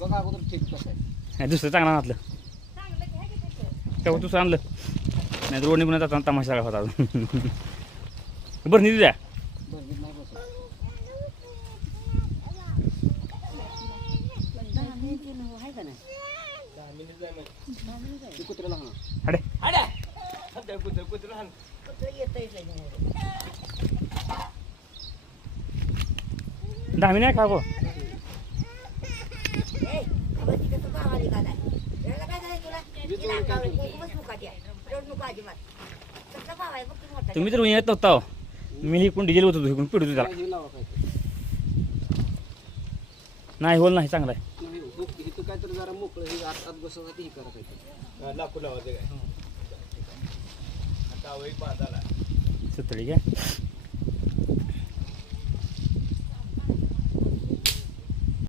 बघा अगोदर ठीक कसं आहे. नाही दुसरं चांगलं आणलं तेव्हा दुसरं आणलं नाही तर रोड निघून जाताना तमाशा सगळा होता बरं निधी द्या बरं नाही बसत. ते कुत्र्याला म्हणा. अरे दामी नाही का गो तुम्ही तर येत नव्हता हो. मी इकडून डिझेल होतो इकडून पिढू त्याला हे लावा काय नाही होल नाही चांगला आहे नाही इथं काय तर जरा मोकळं हे आत बसवसाठी हे करा काय लाकूड लावायचं काय आता बांधाला सुतळी काय